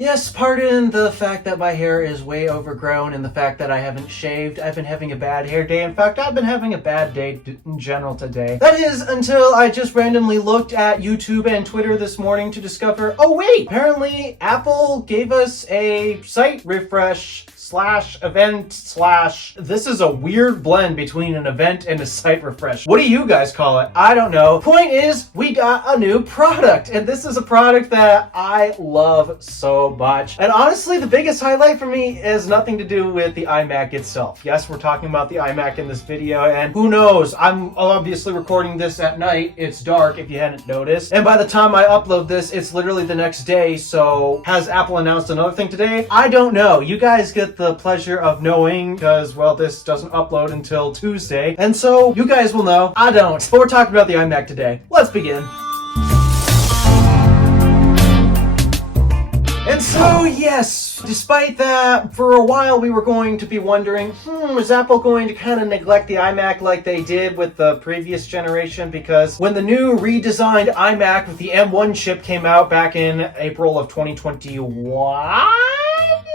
Yes, pardon the fact that my hair is way overgrown and the fact that I haven't shaved. I've been having a bad hair day. In fact, I've been having a bad day in general today. That is until I just randomly looked at YouTube and Twitter this morning to discover, oh wait, apparently Apple gave us a site refresh / event / this is a weird blend between an event and a site refresh. What do you guys call it? I don't know. Point is, we got a new product, and this is a product that I love so much. And honestly, the biggest highlight for me has nothing to do with the iMac itself. Yes, we're talking about the iMac in this video, and who knows? I'm obviously recording this at night. It's dark, if you hadn't noticed. And by the time I upload this, it's literally the next day. So has Apple announced another thing today? I don't know. You guys get the pleasure of knowing because, well, this doesn't upload until Tuesday. And so you guys will know. I don't. But we're talking about the iMac today. Let's begin. And so, yes, despite that, for a while we were going to be wondering, is Apple going to kind of neglect the iMac like they did with the previous generation? Because when the new redesigned iMac with the M1 chip came out back in April of 2021,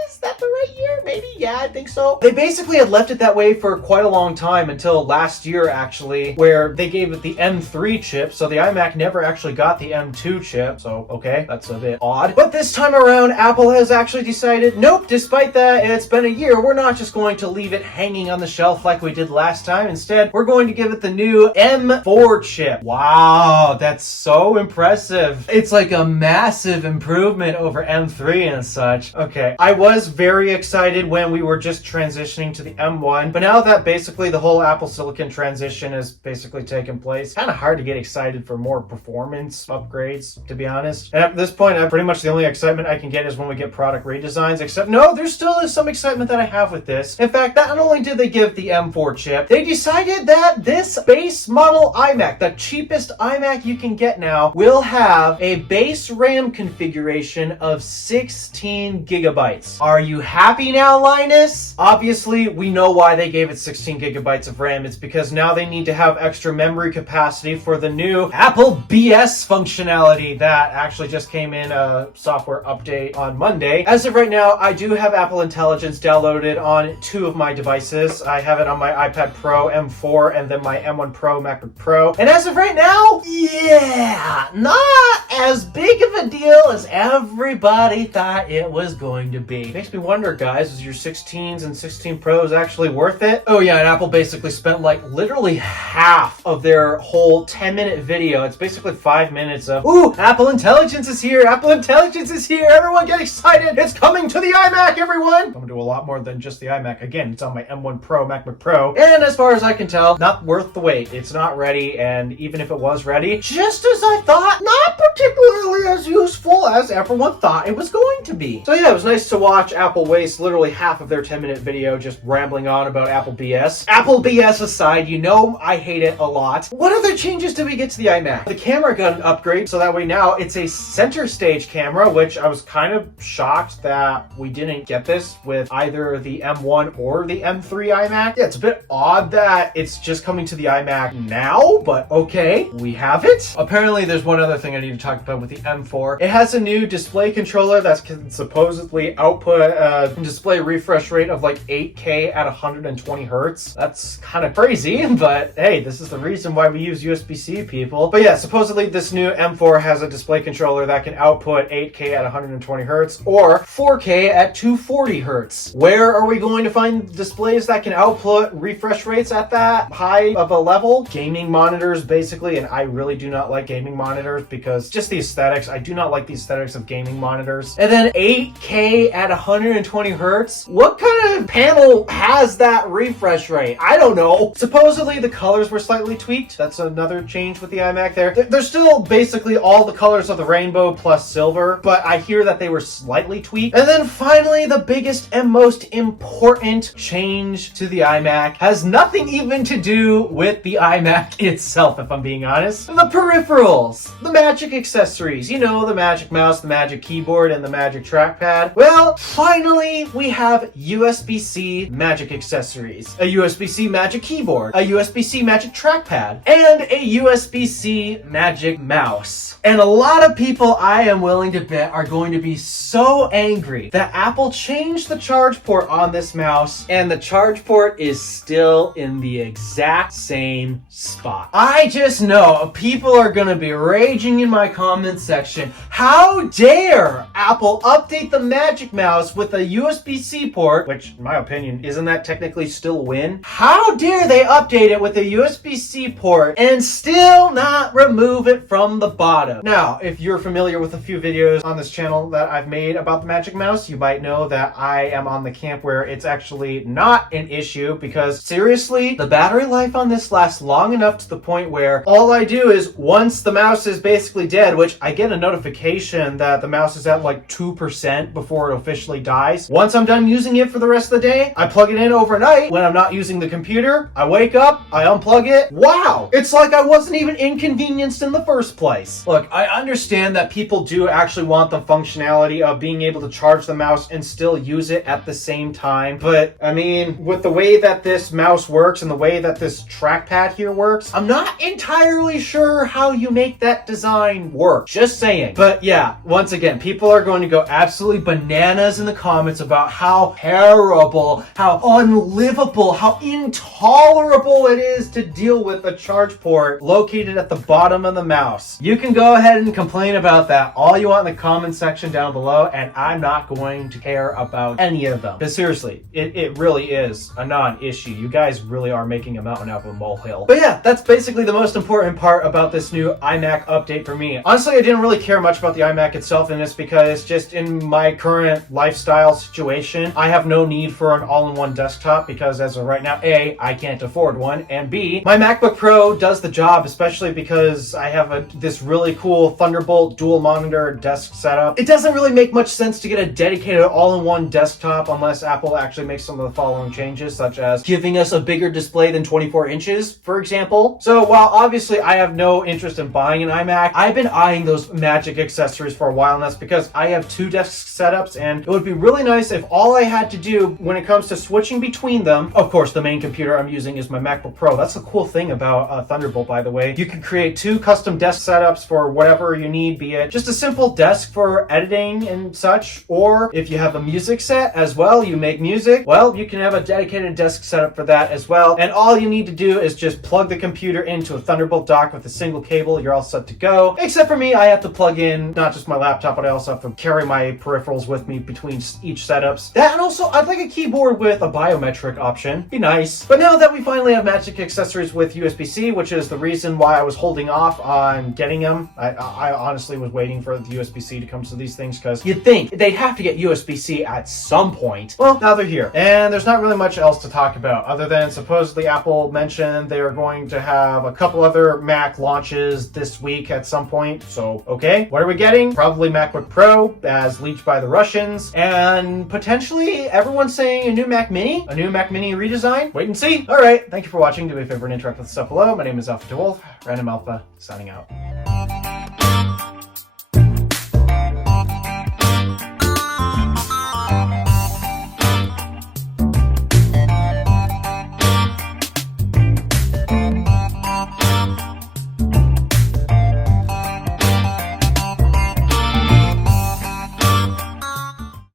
is that the right year? Maybe? Yeah, I think so. They basically had left it that way for quite a long time until last year, actually, where they gave it the M3 chip, so the iMac never actually got the M2 chip. So, okay, that's a bit odd. But this time around, Apple has actually decided, nope, despite that, it's been a year, we're not just going to leave it hanging on the shelf like we did last time. Instead, we're going to give it the new M4 chip. Wow, that's so impressive. It's like a massive improvement over M3 and such. Okay, I was very excited when we were just transitioning to the M1, but now that basically the whole Apple Silicon transition has basically taken place, kind of hard to get excited for more performance upgrades, to be honest. And at this point, pretty much the only excitement I can get is when we get product redesigns, except no, there still is some excitement that I have with this. In fact, not only did they give the M4 chip, they decided that this base model iMac, the cheapest iMac you can get now, will have a base RAM configuration of 16 gigabytes. Are you happy now, Linus? Obviously, we know why they gave it 16 gigabytes of RAM. It's because now they need to have extra memory capacity for the new Apple BS functionality that actually just came in a software update on Monday. As of right now, I do have Apple Intelligence downloaded on 2 of my devices. I have it on my iPad Pro M4 and then my M1 Pro MacBook Pro. And as of right now, yeah, not as big of a deal as everybody thought it was going to be. Makes me wonder, guys, is your 16s and 16 Pros actually worth it? Oh yeah, and Apple basically spent like literally half of their whole 10-minute video. It's basically 5 minutes of, ooh, Apple Intelligence is here, Apple Intelligence is here, everyone get excited, it's coming to the iMac, everyone! Coming to a lot more than just the iMac. Again, it's on my M1 Pro, MacBook Pro, and as far as I can tell, not worth the wait. It's not ready, and even if it was ready, just as I thought, not particularly as useful as everyone thought it was going to be. So yeah, it was nice to watch Apple waste literally half of their 10-minute video just rambling on about Apple BS. Apple BS aside, you know I hate it a lot. What other changes did we get to the iMac? The camera got an upgrade, so that way now it's a center stage camera, which I was kind of shocked that we didn't get this with either the M1 or the M3 iMac. Yeah, it's a bit odd that it's just coming to the iMac now, but okay, we have it. Apparently, there's one other thing I need to talk about with the M4. It has a new display controller that can supposedly output a display refresh rate of like 8K at 120 hertz. That's kind of crazy, but hey, this is the reason why we use USB-C, people. But yeah, supposedly this new M4 has a display controller that can output 8K at 120 hertz or 4K at 240 hertz. Where are we going to find displays that can output refresh rates at that high of a level? Gaming monitors, basically, and I really do not like gaming monitors because just the aesthetics. I do not like the aesthetics of gaming monitors. And then 8K at 120 hertz? What kind of panel has that refresh rate? I don't know. Supposedly the colors were slightly tweaked. That's another change with the iMac there. They're still basically all the colors of the rainbow plus silver, but I hear that they were slightly tweaked. And then finally, the biggest and most important change to the iMac has nothing even to do with the iMac itself, if I'm being honest. The peripherals, the magic accessories, you know, the magic mouse, the magic keyboard, and the magic trackpad. Well, finally, we have USB-C Magic accessories, a USB-C Magic keyboard, a USB-C Magic trackpad, and a USB-C Magic mouse. And a lot of people, I am willing to bet, are going to be so angry that Apple changed the charge port on this mouse, and the charge port is still in the exact same spot. I just know people are going to be raging in my comment section. How dare Apple update the Magic Mouse with a USB-C port, which in my opinion, isn't that technically still a win? How dare they update it with a USB-C port and still not remove it from the bottom? Now, if you're familiar with a few videos on this channel that I've made about the Magic Mouse, you might know that I am on the camp where it's actually not an issue, because seriously, the battery life on this lasts long enough to the point where all I do is, once the mouse is basically dead, which I get a notification that the mouse is at like 2% before it officially dies. Once I'm done using it for the rest of the day, I plug it in overnight. When I'm not using the computer, I wake up, I unplug it. Wow! It's like I wasn't even inconvenienced in the first place. Look, I understand that people do actually want the functionality of being able to charge the mouse and still use it at the same time, but I mean, with the way that this mouse works and the way that this trackpad here works, I'm not entirely sure how you make that design work. Just saying. But yeah, once again, people are going to go absolutely bananas in the comments about how terrible, how unlivable, how intolerable it is to deal with a charge port located at the bottom of the mouse. You can go ahead and complain about that all you want in the comment section down below, and I'm not going to care about any of them. Because seriously, it really is a non-issue. You guys really are making a mountain out of a molehill. But yeah, that's basically the most important part about this new iMac update for me. Honestly, I didn't really care much about the iMac itself in this because just in my current lifestyle situation, I have no need for an all-in-one desktop because as of right now, A, I can't afford one, and B, my MacBook Pro does the job, especially because I have this really cool Thunderbolt dual monitor desk setup. It doesn't really make much sense to get a dedicated all-in-one desktop unless Apple actually makes some of the following changes, such as giving us a bigger display than 24 inches, for example. So while obviously I have no interest in buying an iMac, I've been eyeing those Magic accessories for a while, and that's because I have two desk setups, and it would be really nice if all I had to do when it comes to switching between them, of course the main computer I'm using is my MacBook Pro. That's the cool thing about Thunderbolt, by the way. You can create two custom desk setups for whatever you need, be it just a simple desk for editing and such, or if you have a music set as well, you make music, well, you can have a dedicated desk setup for that as well. And all you need to do is just plug the computer into a Thunderbolt dock with a single cable. You're all set to go. Except for me, I have to plug in not just my laptop, but I also have to carry my peripherals with me between each setups. That, and also I'd like a keyboard with a biometric option. Be nice. But now that we finally have Magic accessories with USB-C, which is the reason why I was holding off on getting them. I honestly was waiting for the USB-C to come to these things because you'd think they'd have to get USB-C at some point. Well, now they're here. And there's not really much else to talk about other than supposedly Apple mentioned they are going to have a couple other Mac launches this week at some point. So, okay, what are we getting? Probably MacBook Pro as leaked by the Russians, and potentially everyone's saying a new Mac Mini redesign. Wait and see. All right, thank you for watching. Do me a favor and interact with the stuff below. My name is DeWolf, Random Alpha, signing out.